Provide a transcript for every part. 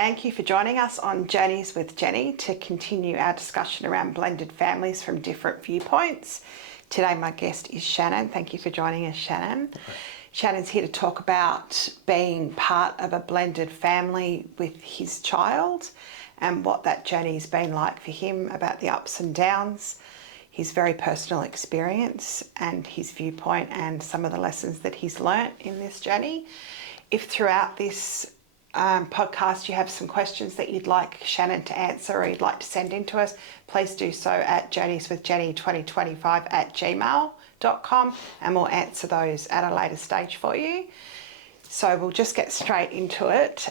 Thank you for joining us on Journeys with Jenni to continue our discussion around blended families from different viewpoints. Today my guest is Shannon. Thank you for joining us, Shannon. Shannon's here to talk about being part of a blended family with his child and what that journey's been like for him, about the ups and downs, his very personal experience and his viewpoint and some of the lessons that he's learnt in this journey. If throughout this podcast you have some questions that you'd like Shannon to answer or you'd like to send in to us, please do so at journeyswithjenni2025@gmail.com and we'll answer those at a later stage for you. So we'll just get straight into it.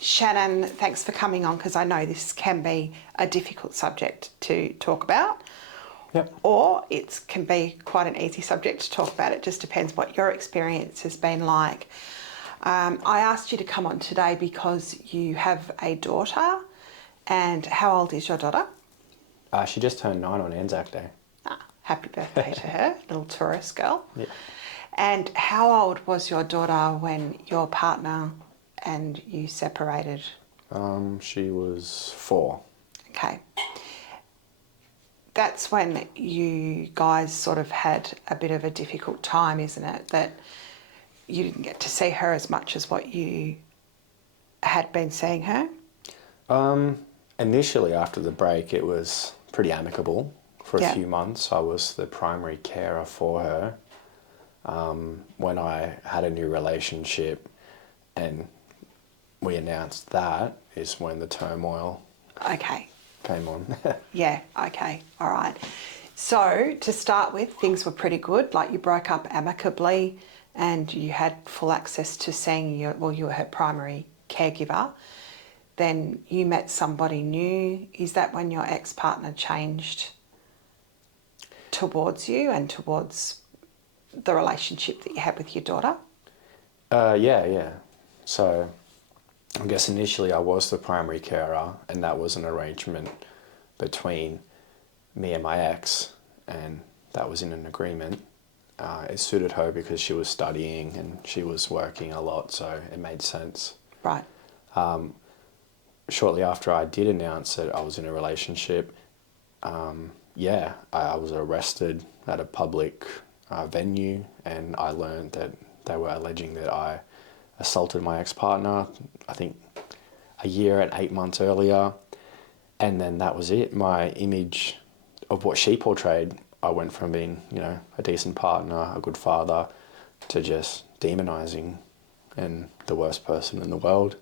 Shannon, thanks for coming on, because I know this can be a difficult subject to talk about. Yep. Or it can be quite an easy subject to talk about. It just depends what your experience has been like. I asked you to come on today because you have a daughter. And how old is your daughter? She just turned 9 on Anzac Day. Happy birthday to her, little tourist girl. Yeah. And how old was your daughter when your partner and you separated? She was 4. Okay. That's when you guys sort of had a bit of a difficult time, isn't it? That you didn't get to see her as much as what you had been seeing her? Initially, after the break, it was pretty amicable. For a Yeah. few months, I was the primary carer for her. When I had a new relationship and we announced that is when the turmoil Okay. came on. Yeah, okay, all right. So to start with, things were pretty good. Like, you broke up amicably and you had full access to seeing you were her primary caregiver. Then you met somebody new. Is that when your ex-partner changed towards you and towards the relationship that you had with your daughter? Yeah. So I guess initially I was the primary carer, and that was an arrangement between me and my ex, and that was in an agreement. It suited her because she was studying and she was working a lot, so it made sense. Right. Shortly after I did announce that I was in a relationship, I was arrested at a public venue, and I learned that they were alleging that I assaulted my ex-partner, I think a year and 8 months earlier. And then that was it. My image of what she portrayed, I went from being, a decent partner, a good father, to just demonizing and the worst person in the world.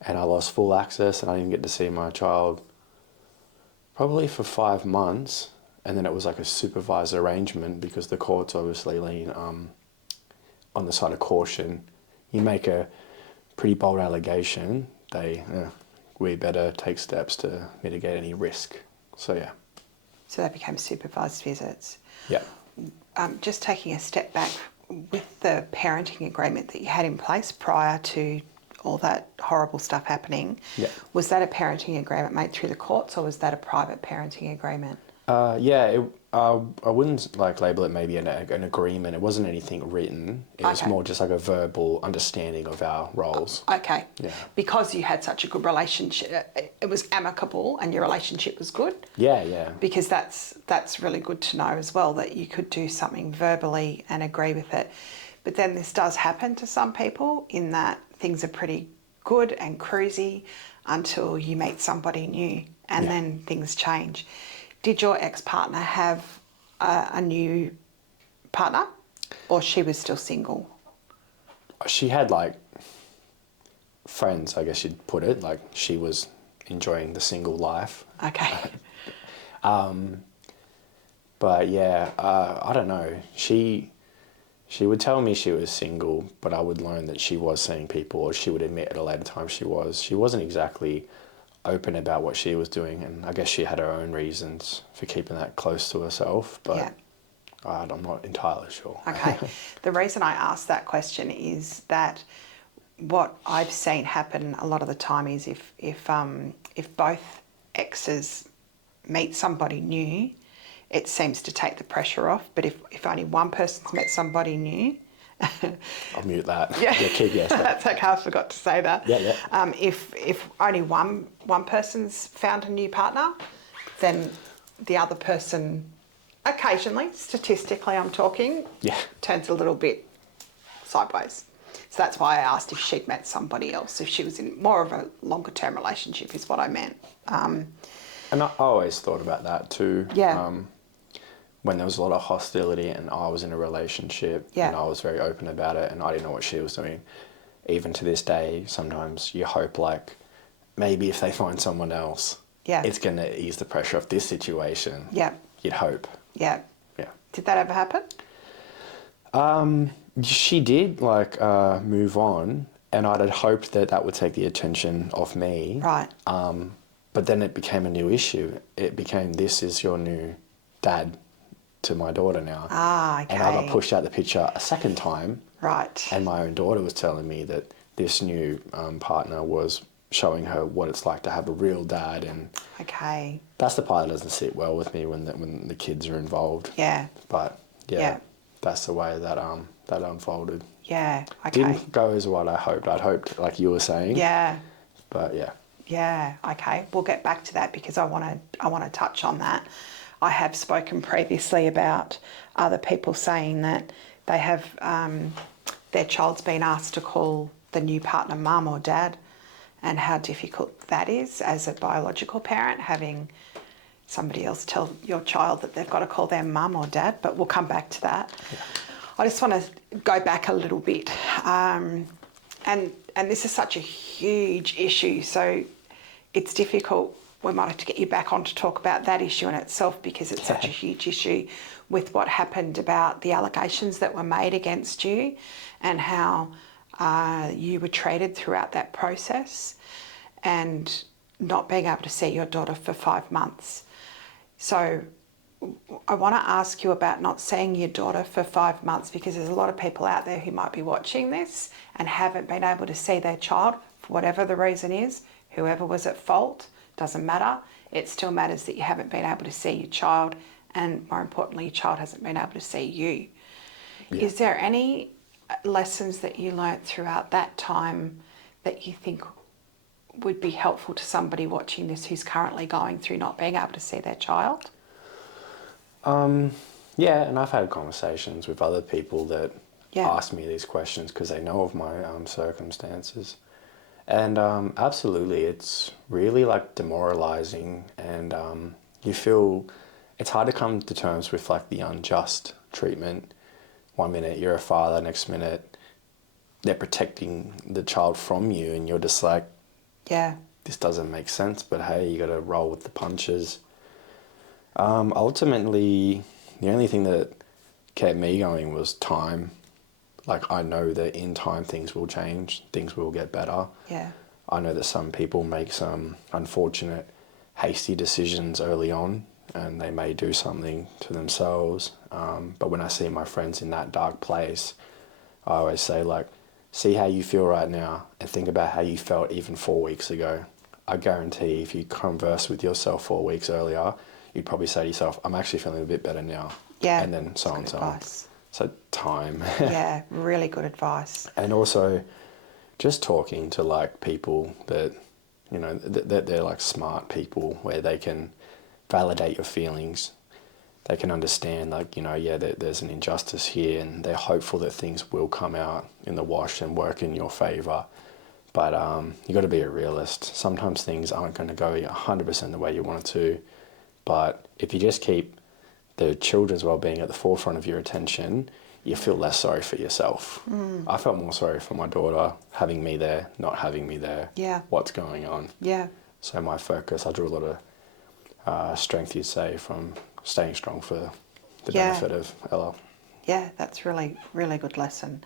And I lost full access, and I didn't get to see my child probably for 5 months. And then it was like a supervised arrangement, because the courts obviously lean on the side of caution. You make a pretty bold allegation, we better take steps to mitigate any risk. So yeah. So that became supervised visits. Yeah. Just taking a step back, with the parenting agreement that you had in place prior to all that horrible stuff happening, Yeah. was that a parenting agreement made through the courts, or was that a private parenting agreement? I wouldn't label it maybe an agreement. It wasn't anything written. It was more just like a verbal understanding of our roles. Okay. Yeah. Because you had such a good relationship, it was amicable and your relationship was good? Yeah. Because that's really good to know as well, that you could do something verbally and agree with it. But then this does happen to some people, in that things are pretty good and cruisy until you meet somebody new, and then things change. Did your ex-partner have a new partner, or she was still single? She had friends, I guess you'd put it. She was enjoying the single life. Okay. But yeah, I don't know. She would tell me she was single, but I would learn that she was seeing people, or she would admit at a later time she was. She wasn't exactly open about what she was doing, and I guess she had her own reasons for keeping that close to herself, but I'm not entirely sure. Okay. The reason I asked that question is that what I've seen happen a lot of the time is if both exes meet somebody new, it seems to take the pressure off. But if only one person's met somebody new I'll mute that. Yeah, keep yes. that's okay. I forgot to say that. Yeah. If only one person's found a new partner, then the other person, occasionally, statistically, I'm talking, turns a little bit sideways. So that's why I asked if she'd met somebody else, if she was in more of a longer term relationship, is what I meant. And I always thought about that too. Yeah. When there was a lot of hostility and I was in a relationship and I was very open about it and I didn't know what she was doing. Even to this day, sometimes you hope like maybe if they find someone else, it's going to ease the pressure of this situation. Yeah. You'd hope. Yeah. Yeah. Did that ever happen? She did move on and I'd had hoped that that would take the attention off me. Right. But then it became a new issue. It became, this is your new dad to my daughter now. Ah, okay. And I got pushed out the picture a second time. Right. And my own daughter was telling me that this new partner was showing her what it's like to have a real dad. And okay. that's the part that doesn't sit well with me when the kids are involved. Yeah. But yeah. That's the way that that unfolded. Yeah. Okay. Didn't go as what I hoped. I'd hoped, like you were saying. Yeah. But yeah. Yeah. Okay. We'll get back to that because I want to touch on that. I have spoken previously about other people saying that they have their child's been asked to call the new partner mum or dad, and how difficult that is as a biological parent, having somebody else tell your child that they've got to call their mum or dad, but we'll come back to that. Yeah. I just want to go back a little bit. And this is such a huge issue, so it's difficult. We might have to get you back on to talk about that issue in itself because it's such a huge issue with what happened about the allegations that were made against you and how you were treated throughout that process and not being able to see your daughter for 5 months. So I want to ask you about not seeing your daughter for 5 months because there's a lot of people out there who might be watching this and haven't been able to see their child for whatever the reason is, whoever was at fault. Doesn't matter. It still matters that you haven't been able to see your child and more importantly, your child hasn't been able to see you. Yeah. Is there any lessons that you learnt throughout that time that you think would be helpful to somebody watching this who's currently going through not being able to see their child? Yeah, and I've had conversations with other people that ask me these questions because they know of my circumstances. And absolutely, it's really like demoralizing and you feel it's hard to come to terms with like the unjust treatment. 1 minute you're a father, next minute they're protecting the child from you and you're just like, this doesn't make sense, but hey, you got to roll with the punches. Ultimately, the only thing that kept me going was time. Like, I know that in time things will change, things will get better. Yeah. I know that some people make some unfortunate, hasty decisions early on and they may do something to themselves. But when I see my friends in that dark place, I always say, like, see how you feel right now and think about how you felt even 4 weeks ago. I guarantee if you converse with yourself 4 weeks earlier, you'd probably say to yourself, I'm actually feeling a bit better now. Yeah. And then so on and so on. So time. Yeah, really good advice. And also just talking to like people that, you know, that they're like smart people where they can validate your feelings. They can understand like, you know, there's an injustice here and they're hopeful that things will come out in the wash and work in your favour. But you got to be a realist. Sometimes things aren't going to go 100% the way you want it to. But if you just keep the children's well-being at the forefront of your attention, you feel less sorry for yourself. I felt more sorry for my daughter having me there, not having me there. Yeah. What's going on? Yeah. So my focus, I drew a lot of strength, you'd say, from staying strong for the benefit of Ella. Yeah, that's really, really good lesson.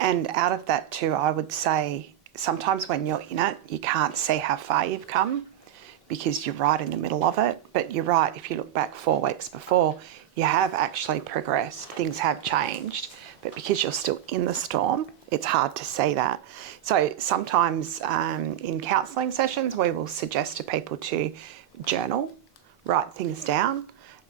And out of that too, I would say sometimes when you're in it, you can't see how far you've come because you're right in the middle of it. But you're right, if you look back 4 weeks before, you have actually progressed. Things have changed. But because you're still in the storm, it's hard to see that. So sometimes in counselling sessions, we will suggest to people to journal, write things down,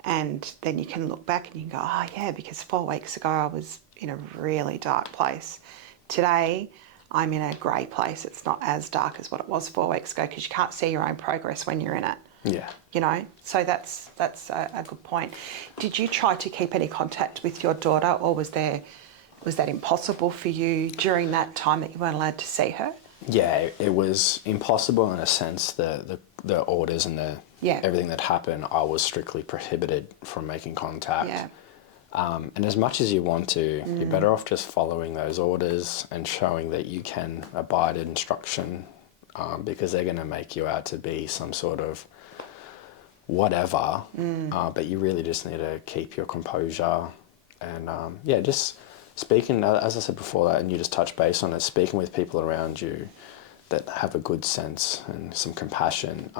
and then you can look back and you can go, oh yeah, because 4 weeks ago I was in a really dark place. Today, I'm in a grey place. It's not as dark as what it was 4 weeks ago because you can't see your own progress when you're in it. Yeah. You know, so that's a good point. Did you try to keep any contact with your daughter, or was that impossible for you during that time that you weren't allowed to see her? Yeah, it was impossible in a sense. The orders and everything that happened, I was strictly prohibited from making contact. Yeah. And as much as you want to, you're better off just following those orders and showing that you can abide instruction, because they're going to make you out to be some sort of whatever. But you really just need to keep your composure and just speaking, as I said before that, and you just touch base on it, speaking with people around you that have a good sense and some compassion.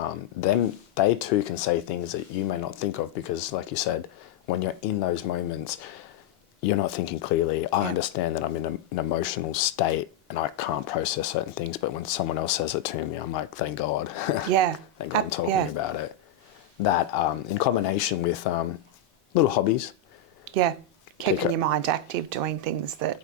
They too can say things that you may not think of because, like you said, when you're in those moments, you're not thinking clearly. I understand that I'm in an emotional state and I can't process certain things, but when someone else says it to me, I'm like, thank God. Yeah. Thank God I'm talking about it. That in combination with little hobbies. Yeah, keeping your mind active, doing things that...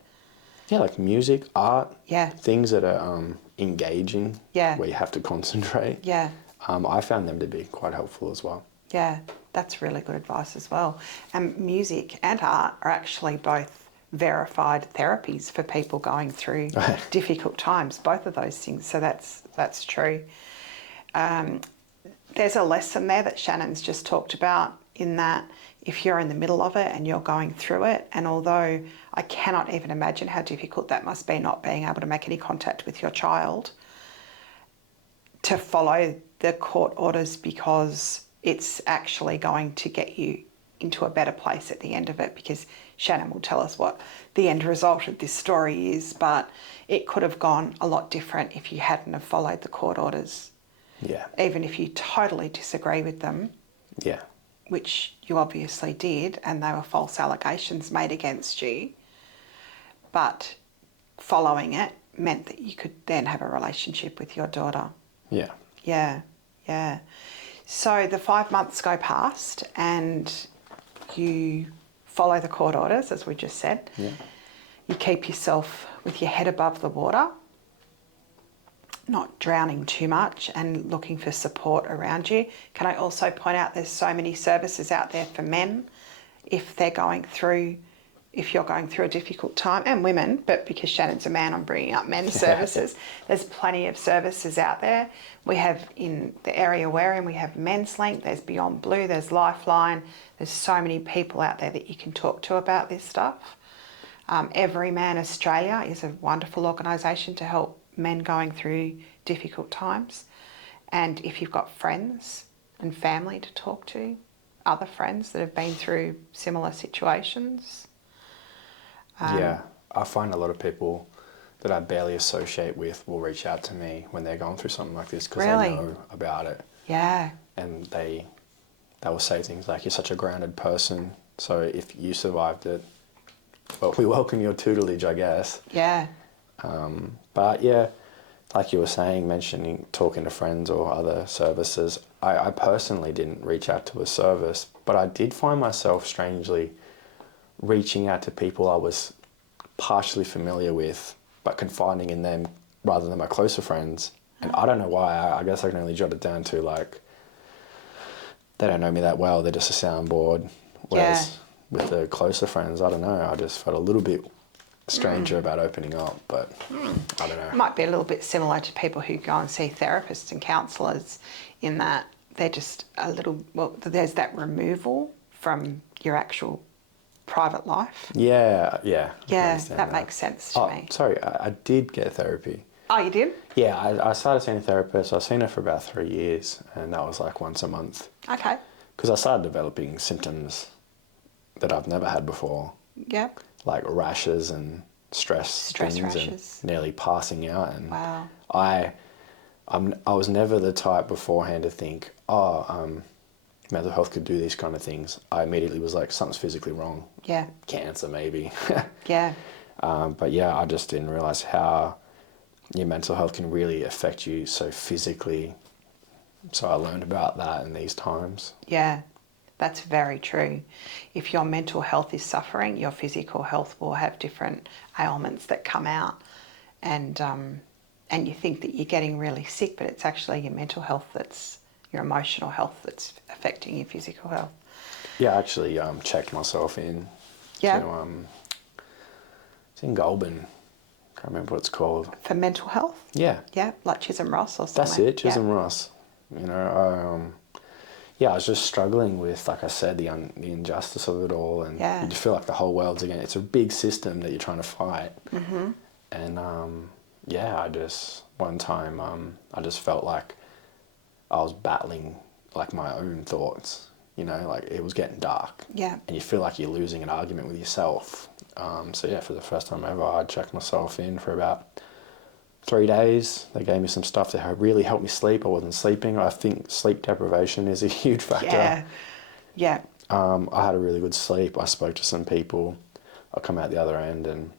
Yeah, like music, art. Yeah. Things that are engaging. Yeah. Where you have to concentrate. Yeah. I found them to be quite helpful as well. Yeah, that's really good advice as well. And music and art are actually both verified therapies for people going through difficult times, both of those things. So that's true. There's a lesson there that Shannon's just talked about, in that if you're in the middle of it and you're going through it, and although I cannot even imagine how difficult that must be, not being able to make any contact with your child, to follow the court orders, because it's actually going to get you into a better place at the end of it, because Shannon will tell us what the end result of this story is, but it could have gone a lot different if you hadn't have followed the court orders. Yeah. Even if you totally disagree with them. Yeah. Which you obviously did, and they were false allegations made against you. But following it meant that you could then have a relationship with your daughter. Yeah. Yeah, yeah. So the 5 months go past and you follow the court orders, as we just said. Yeah. You keep yourself with your head above the water, not drowning too much, and looking for support around you. Can I also point out there's so many services out there for men if you're going through a difficult time, and women, but because Shannon's a man, I'm bringing up men's services. There's plenty of services out there. We have, in the area we're in, we have Men's Link, there's Beyond Blue, there's Lifeline. There's so many people out there that you can talk to about this stuff. Every Man Australia is a wonderful organisation to help men going through difficult times. And if you've got friends and family to talk to, other friends that have been through similar situations. Yeah, I find a lot of people that I barely associate with will reach out to me when they're going through something like this because they know about it. Yeah. And they will say things like, you're such a grounded person, so if you survived it, well, we welcome your tutelage, I guess. Yeah. But yeah, like you were saying, talking to friends or other services, I personally didn't reach out to a service, but I did find myself strangely reaching out to people I was partially familiar with, but confiding in them rather than my closer friends. And I don't know why. I guess I can only jot it down to, like, they don't know me that well, they're just a soundboard. Whereas with the closer friends, I don't know, I just felt a little bit stranger about opening up, but I don't know. It might be a little bit similar to people who go and see therapists and counsellors, in that they're just a little, well, there's that removal from your actual private life. Yeah. Yeah, that makes sense to me. Sorry, I did get therapy. Oh, you did? Yeah, I started seeing a therapist. I've seen her for about 3 years, and that was like once a month. Okay. Because I started developing symptoms that I've never had before. Yeah. Like rashes and stress things rashes. And nearly passing out. And Wow. I was never the type beforehand to think, mental health could do these kind of things. I immediately was like, something's physically wrong. Yeah. Cancer, maybe. Yeah. But yeah, I just didn't realise how your mental health can really affect you so physically. So I learned about that in these times. Yeah. That's very true. If your mental health is suffering, your physical health will have different ailments that come out, and you think that you're getting really sick, but it's actually your mental health your emotional health that's affecting your physical health. Yeah, I actually checked myself in Yeah. to, it's in Goulburn. Can't remember what it's called. For mental health? Yeah. Yeah, like Chisholm Ross or something. That's it, Chisholm Ross. You know, I was just struggling with, like I said, the injustice of it all, and you just feel like the whole world's again. It's a big system that you're trying to fight, and I just one time I just felt like I was battling like my own thoughts. You know, like it was getting dark. Yeah. And you feel like you're losing an argument with yourself. For the first time ever, I checked myself in for about 3 days. They gave me some stuff that really helped me sleep. I wasn't sleeping. I think sleep deprivation is a huge factor. Yeah. Yeah. I had a really good sleep. I spoke to some people. I come out the other end, and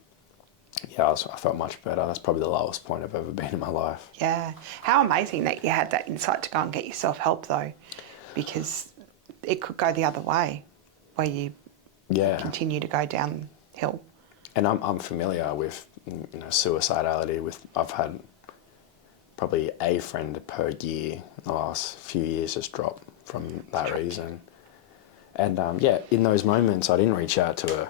I felt much better. That's probably the lowest point I've ever been in my life. Yeah. How amazing that you had that insight to go and get yourself help, though, because it could go the other way, where you continue to go downhill. And I'm familiar with suicidality. I've had probably a friend per year in the last few years just drop from that reason. And in those moments, I didn't reach out to a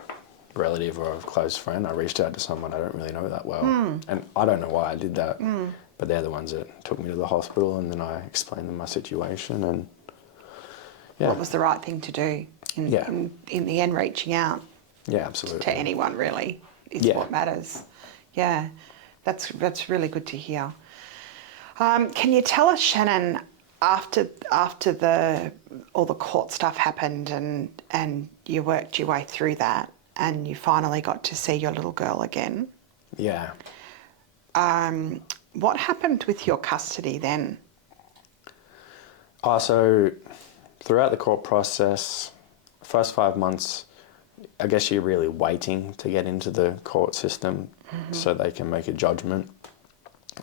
relative or a close friend. I reached out to someone I don't really know that well, and I don't know why I did that. But they're the ones that took me to the hospital, and then I explained them my situation, and what was the right thing to do in the end, reaching out absolutely to anyone really is what matters. Yeah, that's really good to hear. Can you tell us, Shannon, after all the court stuff happened and you worked your way through that and you finally got to see your little girl again? Yeah. What happened with your custody then? So throughout the court process, first 5 months, I guess you're really waiting to get into the court system so they can make a judgment,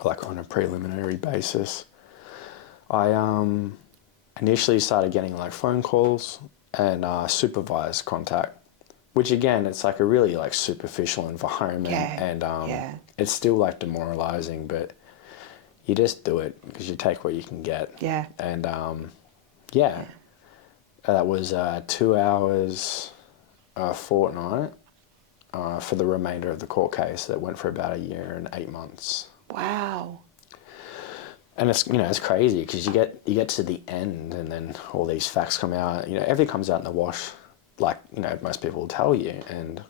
like on a preliminary basis. I initially started getting like phone calls and supervised contact, which again, it's like a really like superficial environment, and it's still like demoralizing, but you just do it because you take what you can get. Yeah. And that was 2 hours a fortnight for the remainder of the court case that went for about 1 year and 8 months. Wow. And it's crazy because you get to the end and then all these facts come out. Everything comes out in the wash, like most people will tell you. And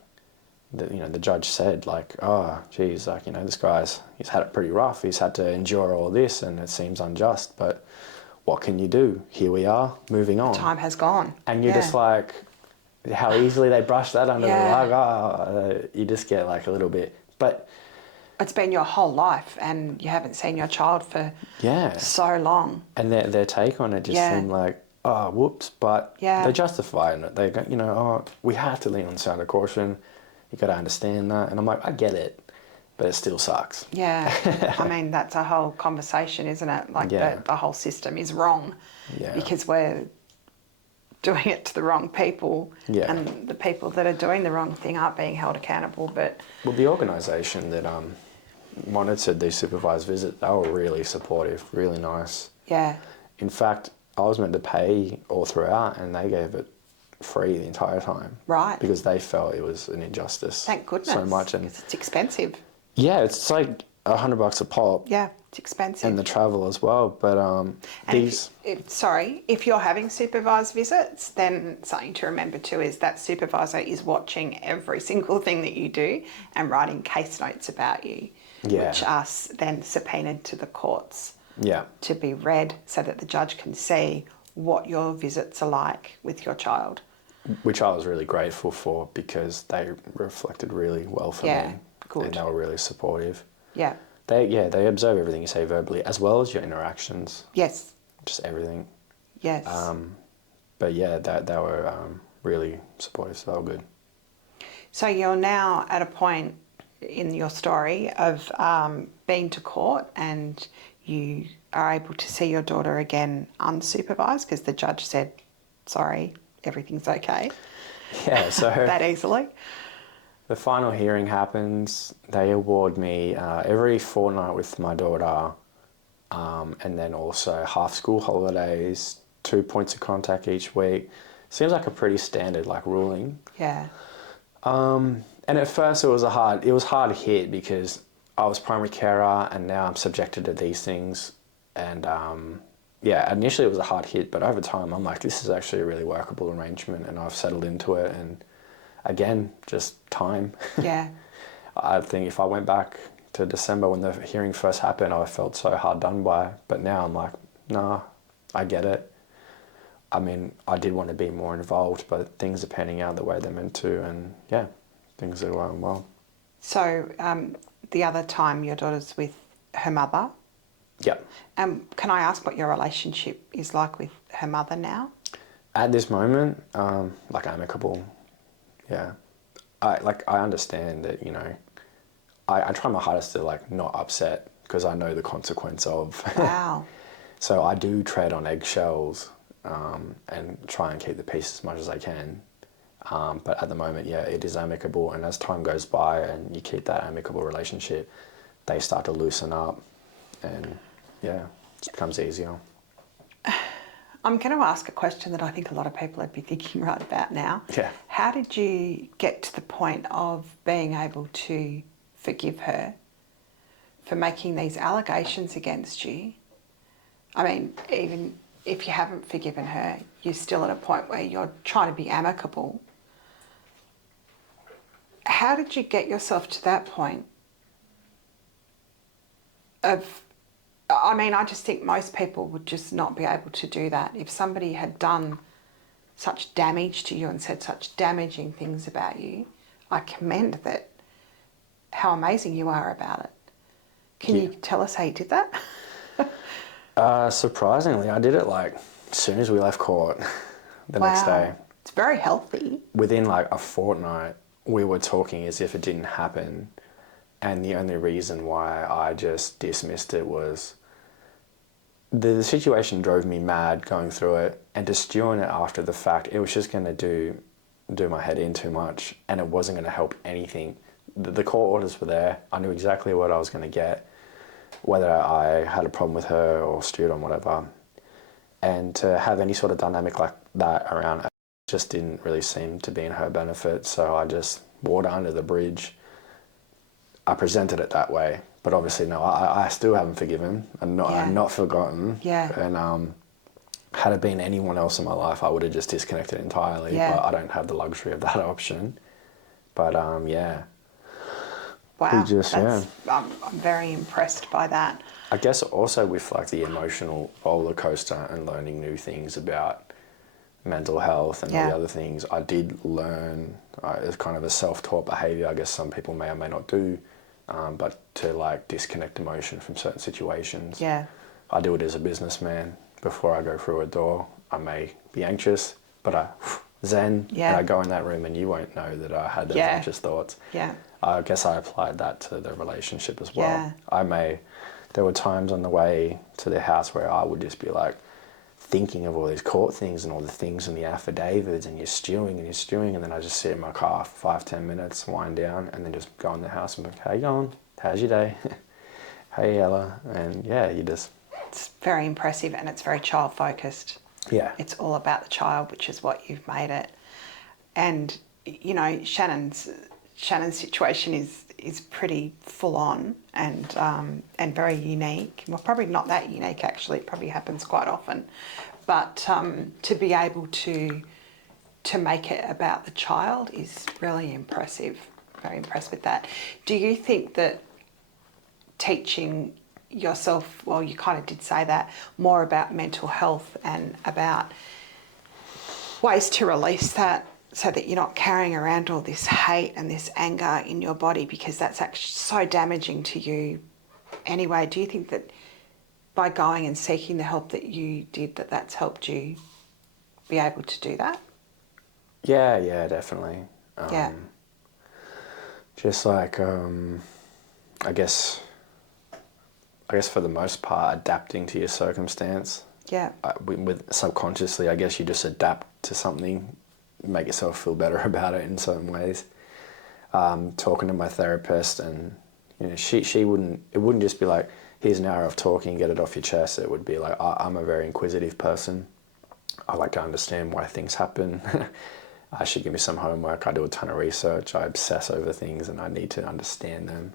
the judge said like, oh, geez, like this he's had it pretty rough. He's had to endure all this, and it seems unjust. But what can you do? Here we are, moving on. Time has gone. And you're just like, how easily they brush that under the rug. You just get like a little bit, but. It's been your whole life and you haven't seen your child for so long. And their take on it just seemed like, oh, whoops, but they're justifying it. They go, oh, we have to lean on the sound of caution. You got to understand that. And I'm like, I get it, but it still sucks. Yeah. I mean, that's a whole conversation, isn't it? Like the whole system is wrong because we're doing it to the wrong people, and the people that are doing the wrong thing aren't being held accountable. But the organisation that monitored these supervised visits, they were really supportive, really nice. Yeah. In fact, I was meant to pay all throughout, and they gave it free the entire time. Right. Because they felt it was an injustice. Thank goodness. So much, and it's expensive. Yeah, it's like $100 a pop. Yeah, it's expensive. And the travel as well. But if you're having supervised visits, then something to remember too is that supervisor is watching every single thing that you do and writing case notes about you, which are then subpoenaed to the courts to be read so that the judge can see what your visits are like with your child. Which I was really grateful for because they reflected really well for me. Good. And they were really supportive. Yeah. They observe everything you say verbally as well as your interactions. Yes. Just everything. Yes. But they were really supportive, so they were good. So you're now at a point in your story of being to court and you are able to see your daughter again unsupervised because the judge said, sorry, everything's okay Yeah, so that easily. the final hearing happens. They award me every fortnight with my daughter, and then also half school holidays, 2 points of contact each week. Seems like a pretty standard like ruling. Yeah. And at first it was hard hit because I was primary carer and now I'm subjected to these things. And yeah, initially it was a hard hit, but over time I'm like, this is actually a really workable arrangement, and I've settled into it. And again, just time. Yeah. I think if I went back to December when the hearing first happened, I felt so hard done by. But now I'm like, nah, I get it. I mean, I did want to be more involved, but things are panning out the way they're meant to, and yeah, things are going well. So the other time your daughter's with her mother. Yeah. Can I ask what your relationship is like with her mother now? At this moment, like amicable, yeah. I understand that, you know, I try my hardest to like not upset because I know the consequence of. Wow. So I do tread on eggshells and try and keep the peace as much as I can. But at the moment, yeah, it is amicable. And as time goes by and you keep that amicable relationship, they start to loosen up, and yeah, it becomes easier. I'm going to ask a question that I think a lot of people would be thinking right about now. Yeah. How did you get to the point of being able to forgive her for making these allegations against you? I mean, even if you haven't forgiven her, you're still at a point where you're trying to be amicable. How did you get yourself to that point of, I mean, I just think most people would just not be able to do that. If somebody had done such damage to you and said such damaging things about you, I commend that, how amazing you are about it. Can you tell us how you did that? Surprisingly, I did it like as soon as we left court the next day. It's very healthy. Within like a fortnight, we were talking as if it didn't happen. And the only reason why I just dismissed it was the situation drove me mad going through it, and to stew on it after the fact, it was just going to do my head in too much, and it wasn't going to help anything. The court orders were there. I knew exactly what I was going to get, whether I had a problem with her or stewed on whatever. And to have any sort of dynamic like that around it just didn't really seem to be in her benefit. So I just water under the bridge. I presented it that way, but obviously no, I still haven't forgiven and not forgotten. Yeah. And had it been anyone else in my life, I would have just disconnected entirely. Yeah. But I don't have the luxury of that option. But yeah. Wow. Yeah. I'm very impressed by that. I guess also with like the emotional roller coaster and learning new things about mental health and all the other things, I did learn it's kind of a self-taught behavior, I guess some people may or may not do, but to like disconnect emotion from certain situations. Yeah. I do it as a businessman. Before I go through a door, I may be anxious, but I zen, and I go in that room and you won't know that I had those anxious thoughts. Yeah. I guess I applied that to the relationship as well. Yeah. There were times on the way to their house where I would just be like thinking of all these court things and all the things in the affidavits, and you're stewing, and then I just sit in my car for 5-10 minutes, wind down, and then just go in the house and be like, how you going? How's your day? Hey Ella. And yeah, you just... It's very impressive, and it's very child focused. Yeah. It's all about the child, which is what you've made it. And, you know, Shannon's situation is pretty full on and very unique. Well, probably not that unique actually. It probably happens quite often, but to be able to make it about the child is really impressive. Very impressed with that. Do you think that teaching yourself, well, you kind of did say that, more about mental health and about ways to release that, so that you're not carrying around all this hate and this anger in your body, because that's actually so damaging to you anyway? Do you think that by going and seeking the help that you did, that's helped you be able to do that? Yeah, definitely. Just like, I guess for the most part, adapting to your circumstance. Yeah. with subconsciously, I guess you just adapt to something, make yourself feel better about it in certain ways. Talking to my therapist, and you know, she wouldn't. It wouldn't just be like, here's an hour of talking, get it off your chest. It would be like, I'm a very inquisitive person. I like to understand why things happen. She give me some homework. I do a ton of research. I obsess over things, and I need to understand them.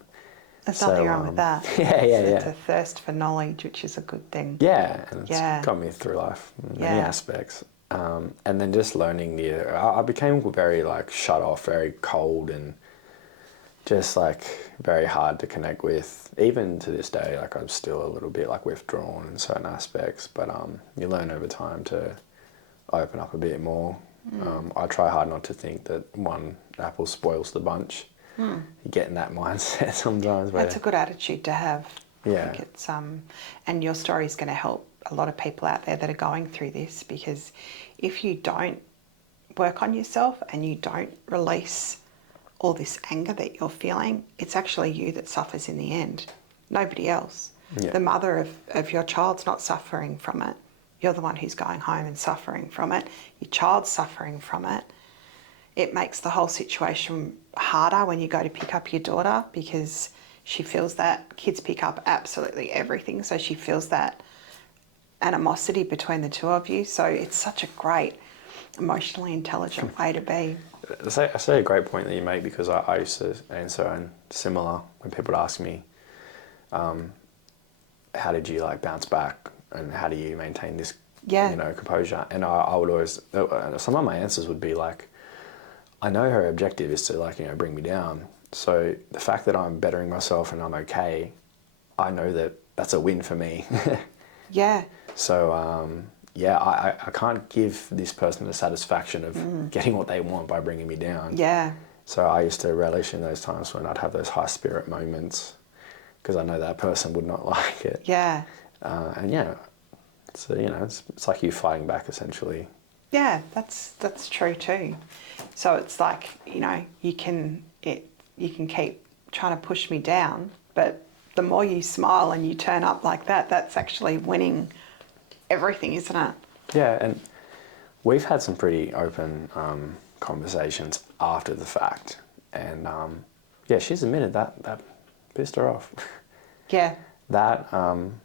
There's nothing wrong with that. It's a thirst for knowledge, which is a good thing. Yeah, and it's got me through life in many aspects. And then just learning I became very like shut off, very cold, and just like very hard to connect with. Even to this day, like I'm still a little bit like withdrawn in certain aspects, but you learn over time to open up a bit more. I try hard not to think that one apple spoils the bunch. You get in that mindset sometimes. That's a good attitude to have. Yeah. I think it's and your story is going to help a lot of people out there that are going through this, because if you don't work on yourself and you don't release all this anger that you're feeling, it's actually you that suffers in the end, nobody else. Yeah. The mother of your child's not suffering from it. You're the one who's going home and suffering from it. Your child's suffering from it. It makes the whole situation harder when you go to pick up your daughter, because she feels that kids pick up absolutely everything. So she feels that animosity between the two of you. So it's such a great, emotionally intelligent way to be. I say a great point that you make, because I used to answer and similar when people would ask me, how did you like bounce back, and how do you maintain this, composure? And I would always, some of my answers would be like, I know her objective is to like, bring me down. So the fact that I'm bettering myself and I'm okay, I know that that's a win for me. Yeah. So, I can't give this person the satisfaction of getting what they want by bringing me down. Yeah. So I used to relish in those times when I'd have those high spirit moments, because I know that person would not like it. Yeah. So, it's like you fighting back essentially. Yeah, that's true too. So it's like, you can keep trying to push me down, but the more you smile and you turn up like that, that's actually winning everything, isn't it? Yeah, and we've had some pretty open conversations after the fact, and she's admitted that pissed her off. Yeah. That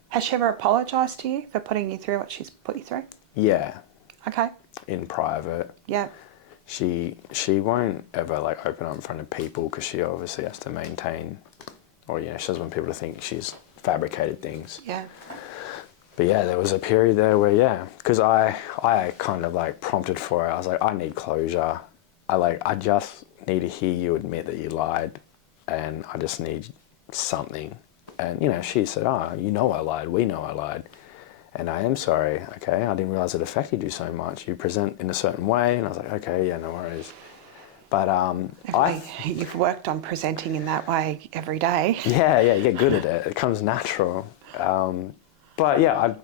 has she ever apologised to you for putting you through what she's put you through? Yeah. Okay. In private. Yeah. She won't ever like open up in front of people, because she obviously has to maintain, or she doesn't want people to think she's fabricated things. Yeah. But yeah, there was a period there where because I kind of like prompted for it. I was like, I need closure. I just need to hear you admit that you lied, and I just need something. And she said, I lied. We know I lied. And I am sorry, okay? I didn't realise it affected you so much. You present in a certain way, and I was like, okay, yeah, no worries. But you've worked on presenting in that way every day. Yeah, you get good at it. It comes natural. But yeah,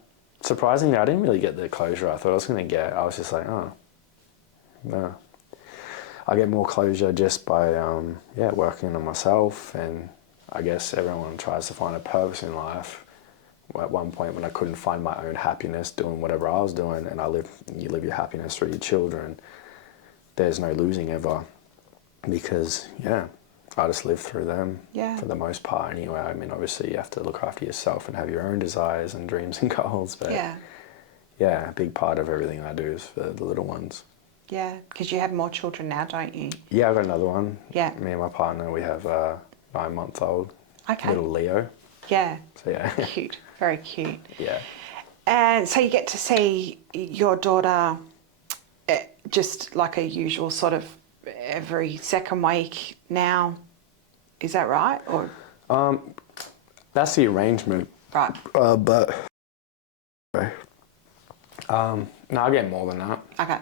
surprisingly, I didn't really get the closure I thought I was going to get. I was just like, oh, no. I get more closure just by, working on myself, and I guess everyone tries to find a purpose in life. At one point, when I couldn't find my own happiness doing whatever I was doing, and you live your happiness through your children, there's no losing ever, because I just live through them for the most part anyway. I mean, obviously you have to look after yourself and have your own desires and dreams and goals, but a big part of everything I do is for the little ones. Yeah, because you have more children now, don't you? Yeah, I've got another one. Yeah. Me and my partner, we have a 9-month-old little Leo. Yeah. So yeah. Cute. Very cute. Yeah. And so you get to see your daughter just like a usual sort of every second week now. Is that right? Or that's the arrangement. Right. But no, I get more than that. Okay.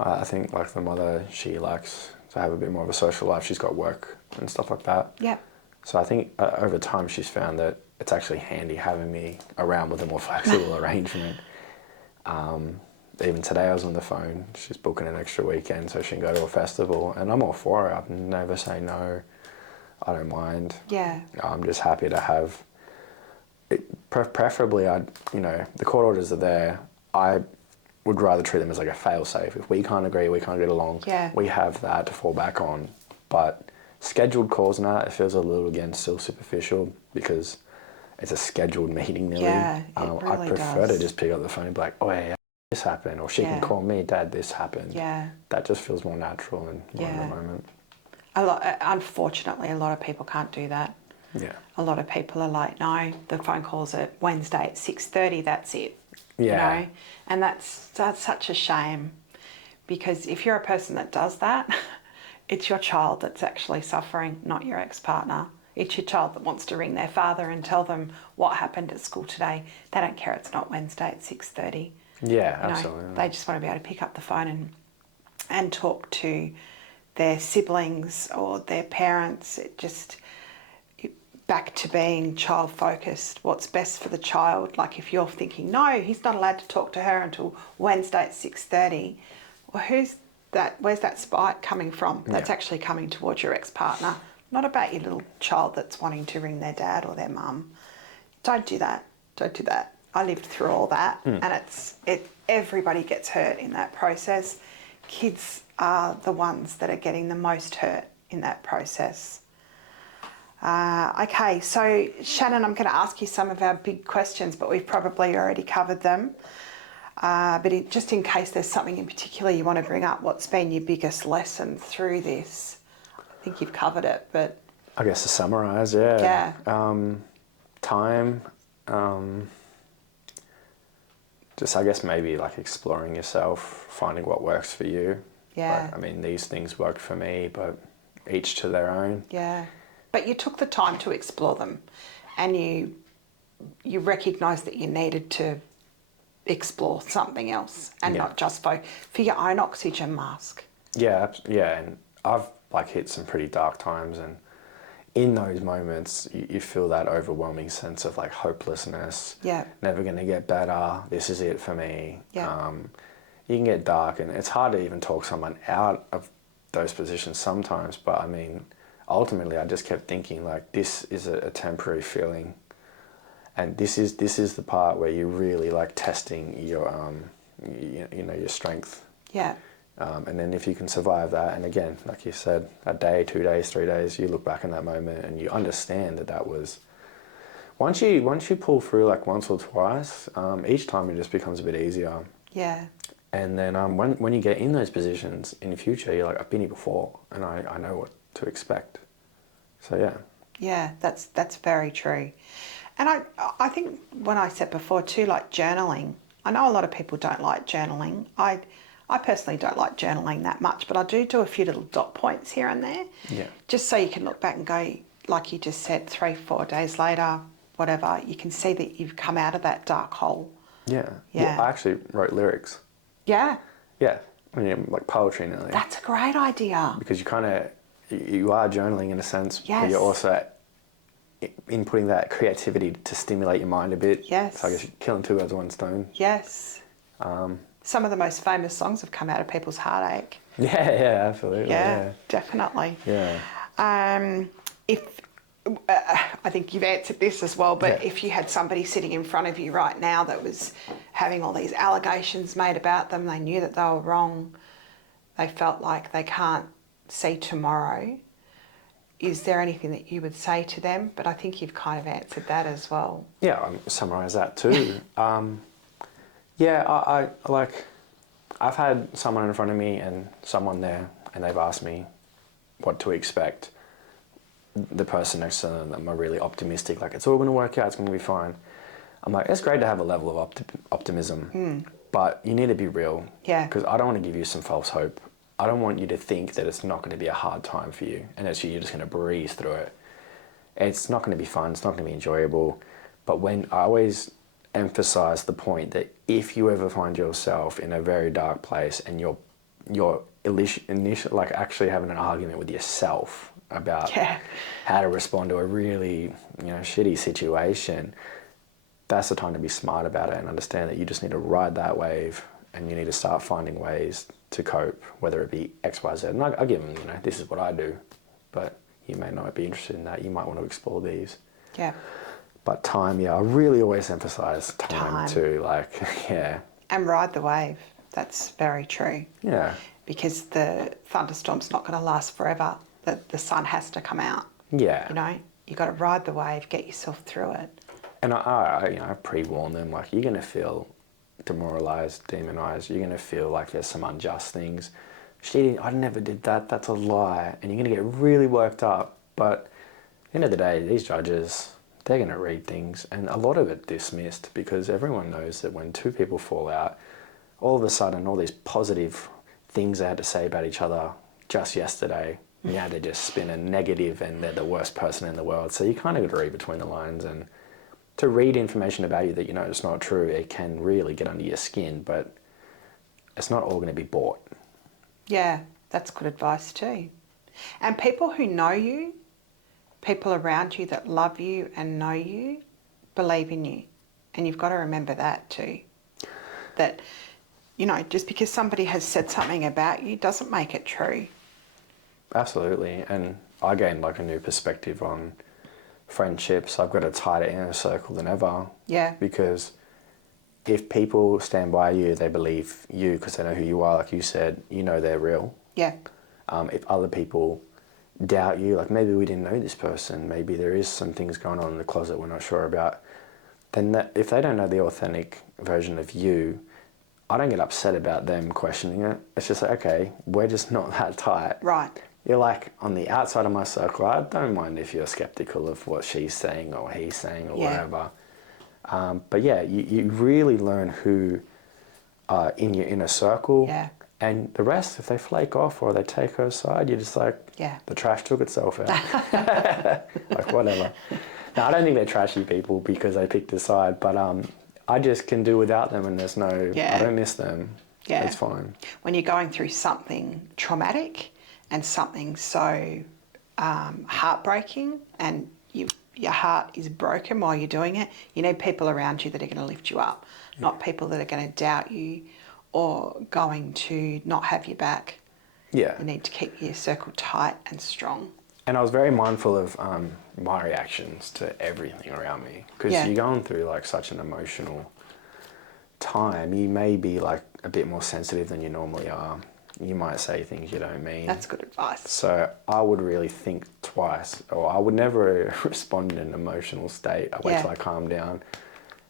I think like the mother, she likes to have a bit more of a social life. She's got work and stuff like that. Yeah. So I think over time she's found that it's actually handy having me around with a more flexible arrangement. Even today I was on the phone. She's booking an extra weekend so she can go to a festival, and I'm all for it. I'd never say no. I don't mind. Yeah. I'm just happy to have preferably, the court orders are there. I would rather treat them as like a fail-safe. If we can't agree, we can't get along, we have that to fall back on. But scheduled calls and that, it feels a little, again, still superficial because it's a scheduled meeting nearly. Yeah, it really I prefer does. to just pick up the phone and be like, oh, yeah, this happened. Or she can call me, Dad, this happened. Yeah. That just feels more natural and more in the moment. Unfortunately, a lot of people can't do that. Yeah. A lot of people are like, no, the phone call's at Wednesday at 6:30, that's it. Yeah. You know? And that's such a shame, because if you're a person that does that, it's your child that's actually suffering, not your ex-partner. It's your child that wants to ring their father and tell them what happened at school today. They don't care it's not Wednesday at 6:30. Yeah, absolutely. They just want to be able to pick up the phone and talk to their siblings or their parents. Back to being child focused, what's best for the child. Like if you're thinking, no, he's not allowed to talk to her until Wednesday at 6:30, well, where's that spite coming from? That's actually coming towards your ex-partner, not about your little child that's wanting to ring their dad or their mum. Don't do that. I lived through all that, and everybody gets hurt in that process. Kids are the ones that are getting the most hurt in that process. Okay, so Shannon, I'm going to ask you some of our big questions, but we've probably already covered them. But just in case there's something in particular you want to bring up, what's been your biggest lesson through this? I think you've covered it, but... I guess to summarise, yeah. Time, just I guess maybe like exploring yourself, finding what works for you. Yeah. Like, I mean, these things worked for me, but each to their own. Yeah. But you took the time to explore them, and you recognised that you needed to explore something else and not just for your own oxygen mask. Yeah, and I've like hit some pretty dark times, and in those moments you feel that overwhelming sense of like hopelessness. Yeah. Never going to get better. This is it for me. Yeah. You can get dark, and it's hard to even talk someone out of those positions sometimes, but I mean, ultimately I just kept thinking like this is a temporary feeling, and this is the part where you're really like testing your your strength. Yeah. And then if you can survive that, and again, like you said, a day, 2 days, 3 days, you look back in that moment and you understand that was, once you pull through like once or twice, each time it just becomes a bit easier. Yeah. And then when you get in those positions in the future, you're like, I've been here before, and I know what to expect. So yeah. Yeah, that's very true. And I think when I said before too, like journaling, I know a lot of people don't like journaling. I personally don't like journaling that much, but I do a few little dot points here and there. Yeah. Just so you can look back and go, like you just said, 3-4 days later, whatever, you can see that you've come out of that dark hole. Yeah. Yeah. Well, I actually wrote lyrics. Yeah. Yeah. I mean, like poetry nearly. That's a great idea. Because you are journaling in a sense, Yes. but you're also inputting that creativity to stimulate your mind a bit. Yes. So I guess you're killing two birds with one stone. Yes. Some of the most famous songs have come out of people's heartache. Yeah, absolutely. Yeah, definitely. Yeah. I think you've answered this as well, but Yeah. if you had somebody sitting in front of you right now that was having all these allegations made about them, they knew that they were wrong, they felt like they can't see tomorrow, is there anything that you would say to them? But I think you've kind of answered that as well. Yeah, I'll summarise that too. I I've had someone in front of me and someone there, and they've asked me what to expect. The person next to them are really optimistic, like it's all going to work out, it's going to be fine. I'm like, it's great to have a level of optimism, but you need to be real. Yeah. Because I don't want to give you some false hope. I don't want you to think that it's not going to be a hard time for you, and it's you're just going to breeze through it. It's not going to be fun, it's not going to be enjoyable. But when I always emphasize the point that if you ever find yourself in a very dark place and you're initial like actually having an argument with yourself about how to respond to a really shitty situation, that's the time to be smart about it and understand that you just need to ride that wave, and you need to start finding ways to cope, whether it be X, Y, Z. And I give them, this is what I do, but you may not be interested in that. You might want to explore these. Yeah. But time, yeah, I really always emphasize time Time. too. Like, yeah, And ride the wave. That's very true. yeah, Because the thunderstorm's not going to last forever. The sun has to come out. yeah. You know, you got to ride the wave, get yourself through it. And I pre-warn them, like, you're going to feel demoralized, demonized. You're going to feel like there's some unjust things. I never did that. That's a lie. And you're going to get really worked up. But at the end of the day, these judges, they're going to read things. And a lot of it dismissed because everyone knows that when two people fall out, all of a sudden, all these positive things they had to say about each other just yesterday, now they just spin a negative and they're the worst person in the world. So you kind of got to read between the lines, and to read information about you that you know is not true, it can really get under your skin, but it's not all going to be bought. Yeah, that's good advice too. And people who know you, people around you that love you and know you, believe in you. And you've got to remember that too. That, you know, just because somebody has said something about you doesn't make it true. Absolutely. And I gained like a new perspective on friendships. I've got a tighter inner circle than ever. Yeah. Because if people stand by you, they believe you because they know who you are. Like you said, you know they're real. Yeah. If other people doubt you, like maybe we didn't know this person, maybe there is some things going on in the closet we're not sure about, then if they don't know the authentic version of you, I don't get upset about them questioning it. It's just like, okay, we're just not that tight. Right. You're like on the outside of my circle. I don't mind if you're skeptical of what she's saying or he's saying or whatever. But yeah, you really learn who are in your inner circle. Yeah. And the rest, if they flake off or they take her side, you're just like, the trash took itself out. Like, whatever. Now, I don't think they're trashy people because they picked a side, but I just can do without them, and there's no, I don't miss them. Yeah. It's fine. When you're going through something traumatic and something so heartbreaking and your heart is broken while you're doing it, you need people around you that are going to lift you up, not people that are going to doubt you or going to not have your back. Yeah. You need to keep your circle tight and strong. And I was very mindful of my reactions to everything around me, because you're going through like such an emotional time. You may be like a bit more sensitive than you normally are. You might say things you don't mean. That's good advice. So I would really think twice, or I would never respond in an emotional state. I wait till I calm down.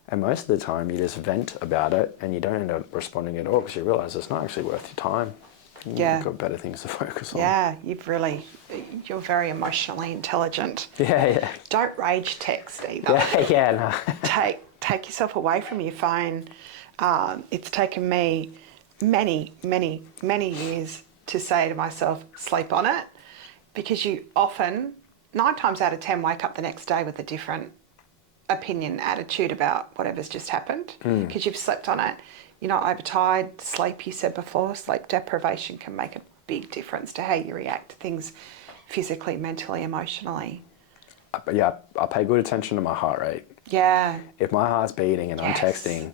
And most of the time you just vent about it and you don't end up responding at all because you realise it's not actually worth your time. You've got better things to focus on. Yeah, you're very emotionally intelligent. Yeah. Don't rage text either. No. Take yourself away from your phone. It's taken me many years to say to myself, sleep on it, because you often, 9 times out of 10, wake up the next day with a different opinion, attitude about whatever's just happened, because you've slept on it. You're not overtired. Sleep, you said before, sleep deprivation can make a big difference to how you react to things physically, mentally, emotionally. But yeah, I pay good attention to my heart rate. Yeah. If my heart's beating and I'm texting,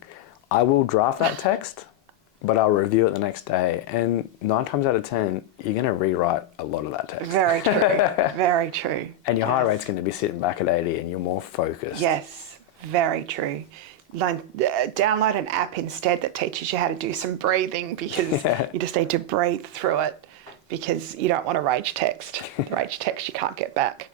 I will draft that text, but I'll review it the next day. And 9 times out of 10, you're going to rewrite a lot of that text. Very true. Very true. And your heart rate's going to be sitting back at 80 and you're more focused. Yes, very true. Download an app instead that teaches you how to do some breathing, because you just need to breathe through it, because you don't want to rage text. The rage text you can't get back.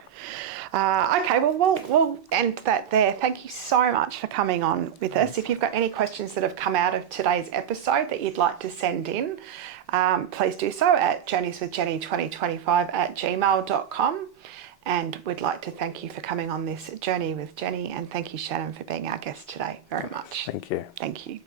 Okay, well, we'll end that there. Thank you so much for coming on with us. If you've got any questions that have come out of today's episode that you'd like to send in, please do so at journeyswithjenny2025@gmail.com. And we'd like to thank you for coming on this journey with Jenny, and thank you, Shannon, for being our guest today very much. Thank you. Thank you.